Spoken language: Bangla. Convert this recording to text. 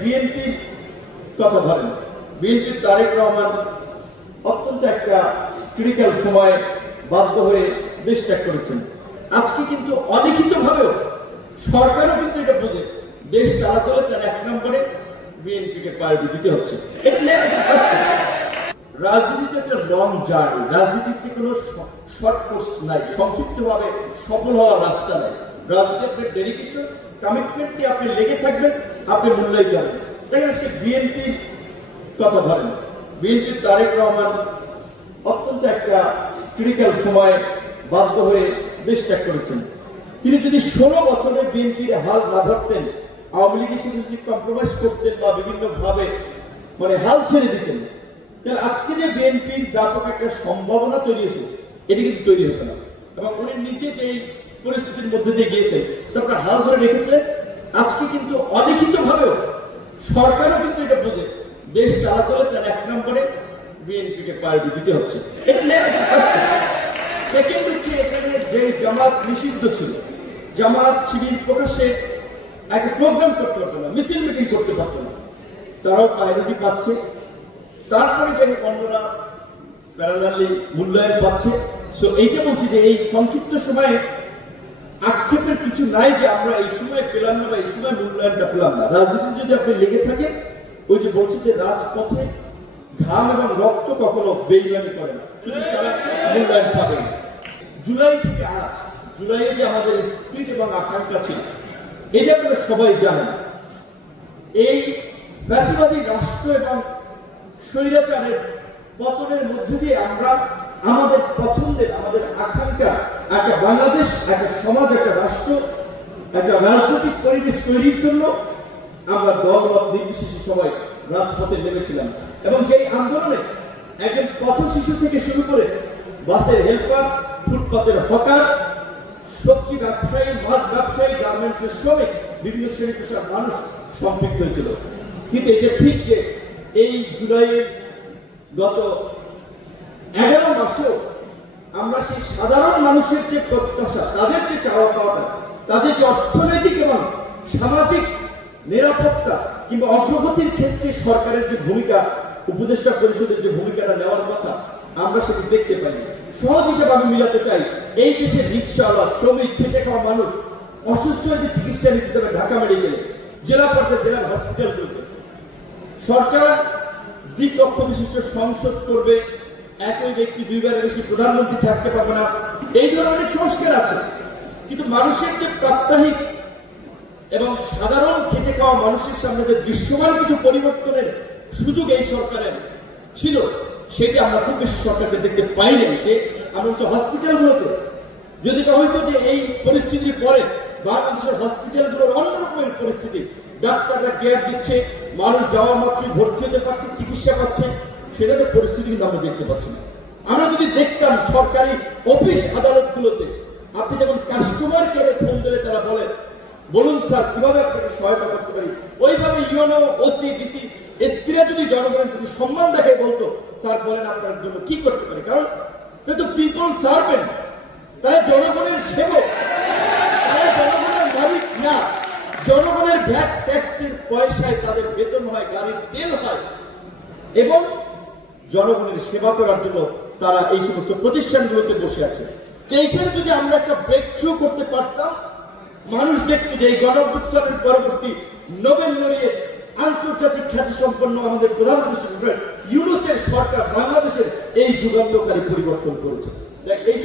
বিএনপির কথা ধরেন, বিএনপির তারেক রহমান অত্যন্ত একটা ক্রিটিক্যাল সময় বাধ্য হয়ে দেশ ত্যাগ করেছেন। আজকে কিন্তু অলিখিত ভাবেও সরকারও কিন্তু এটা বোঝে দেশ চালাতে হলে তার এক নম্বরে বিএনপিকে প্রায়োরিটি দিতে হচ্ছে। রাজনীতিতে একটা লং জার্নি, রাজনীতিতে কোনো শর্টকাট নাই, সংক্ষিপ্তভাবে সফল হওয়ার রাস্তা নাই। রাজনীতি আপনার ডেডিকেশন, কমিটমেন্টটি আপনি লেগে থাকবেন, আপনি মূল্যায়িত হবেন। তাই আজকে বিএনপির কথা ধরেন, বিএনপির তারেক রহমান অত্যন্ত একটা ক্রিটিক্যাল সময় বাধ্য হয়ে দেশ ত্যাগ করেছেন। তিনি যদি 16 বছরে বিএনপির হাল না ধরতেন, আওয়ামী লীগের সাথে যদি কম্প্রোমাইজ করতেন বা বিভিন্ন ভাবে হাল ছেড়ে দিতেন, তাহলে আজকে যে বিএনপির ব্যাপক একটা সম্ভাবনা তৈরি হয়েছে, এটি কিন্তু তৈরি হতো না। এবং উনি নিজে যে পরিস্থিতির মধ্যে দিয়ে গিয়েছেন, তারপরে হাল ধরে রেখেছিলেন। আজকে কিন্তু অলিখিত ভাবেও সরকারও কিন্তু এটা বোঝে দেশ চালাতে হলে তার এক নম্বরে বিএনপিকে প্রায়োরিটি দিতে হচ্ছে। সেকেন্ড হচ্ছে, এখানে যে জামাত নিষিদ্ধ ছিল, জামাত শিবির প্রকাশ্যে একটা প্রোগ্রাম করতে পারতো না, মিছিল মিটিং করতে পারতো না, তারাও প্রায়োরিটি পাচ্ছে। তারপরে যে অন্যরা প্যারালালি মূল্যায়ন পাচ্ছে। সো এইটা বলছি যে এই সংক্ষিপ্ত সময়ে আক্ষেপের কিছু নাই যে আমরা এই সময় পেলাম না বা এই সময় মূল্যায়নটা পেলাম না। রাজনীতি যদি আপনি লেগে থাকেন, ওই যে বলছি যে রাজপথে ঘাম এবং রক্ত কখনো বেইমানি করে না, শুধু তারা মূল্যায়ন পাবে না। জুলাই থেকে আজ, জুলাইয়ে যে আমাদের স্পিরিট এবং আকাঙ্ক্ষা ছিল, এটা আপনারা সবাই জানেন। এই ফ্যাসিবাদী রাষ্ট্র এবং স্বৈরাচারের পতনের মধ্যে দিয়ে আমরা আমাদের পছন্দের, আমাদের আকাঙ্ক্ষা একটা বাংলাদেশ, একটা সমাজ, একটা রাষ্ট্র, একটা রাজনৈতিক পরিবেশ তৈরির জন্য আমরা দলমত নির্বিশেষে সবাই রাজপথে নেমেছিলাম। এবং যেই আন্দোলনে একজন পথ শিশু থেকে শুরু করে বাসের হেল্পার, ফুটপাতের হকার, সবজি ব্যবসায়ী, মাছ ব্যবসায়ী, গার্মেন্টসের শ্রমিক, বিভিন্ন শ্রেণী পেশার মানুষ সম্পৃক্ত হয়েছিল। কিন্তু এটা ঠিক যে এই জুলাইয়ের গত 11 মাসেও আমরা সেই সাধারণ মানুষের যে প্রত্যাশা, তাদের যে চাওয়া পাওয়াটা, তাদের যে অর্থনৈতিক এবং সামাজিক নিরাপত্তা কিংবা অগ্রগতির ক্ষেত্রে সরকারের যে ভূমিকা, উপদেষ্টা পরিষদের যে ভূমিকাটা নেওয়ার কথা, আমরা সেটি দেখতে পাই। সহজ হিসেবে আমি মিলাতে চাই, এই দেশের রিক্সাওয়ালা, শ্রমিক, খেটে খাওয়া মানুষ অসুস্থ হয়ে যে চিকিৎসা নিতে হবে ঢাকা মেডিকেলে, জেলা পর্যায়ে জেলার হসপিটালগুলোতে, সরকার দ্বিকক্ষ বিশিষ্ট সংসদ করবে, একই ব্যক্তি দুইবারের বেশি প্রধানমন্ত্রী থাকতে পারবে না, এই ধরনের অনেক সংস্কার আছে। কিন্তু মানুষের যে প্রাত্যহিক এবং সাধারণ খেটে খাওয়া মানুষের সামনে যে দৃশ্যমান কিছু পরিবর্তনের সুযোগ এই সরকারের ছিল, সেটি আমরা খুব বেশি সরকারকে দেখতে পাই নাই। যে আমরা হসপিটালগুলোতে যদি হয়তো যে এই পরিস্থিতির পরে বাংলাদেশের হসপিটালগুলোর অন্যরকমের পরিস্থিতি, ডাক্তাররা কেয়ার দিচ্ছে, মানুষ যাওয়া মাত্রই ভর্তি হতে পারছে, চিকিৎসা পাচ্ছে, সেটাতে পরিস্থিতি কিন্তু আমরা দেখতে পাচ্ছি না। আমরা যদি দেখতাম সরকারি অফিস আদালতগুলোতে আপনি যেমন কাস্টমার কেয়ারে ফোন দিলে তারা বলে, বলুন স্যার কিভাবে আপনাকে সহায়তা করতে পারি, ওইভাবে ইউনো, ওসি, ডিসি, এসপিরা যদি জনগণের প্রতি সম্মান দেখায় বলতো, স্যার বলেন আপনার জন্য কি করতে পারি। কারণ তো পিপল সার্ভেন্ট, তারা জনগণের সেবক, তারা জনগণের মালিক না। জনগণের ভ্যাট ট্যাক্সের পয়সায় তাদের বেতন হয়, গাড়ির তেল হয়, এবং জনগণের সেবা করার জন্য তারা এই সমস্ত প্রতিষ্ঠানগুলোতে বসে আছে। তো এইখানে যদি আমরা একটা ব্রেক থ্রু করতে পারতাম, মানুষ দেখতো যে এই গণঅভ্যুত্থানের পরবর্তী নোবেল লরিয়েট, আন্তর্জাতিক খ্যাতি সম্পন্ন আমাদের প্রধানমন্ত্রী ইউনূসের সরকার বাংলাদেশের এই যুগান্তকারী পরিবর্তন করেছে। এই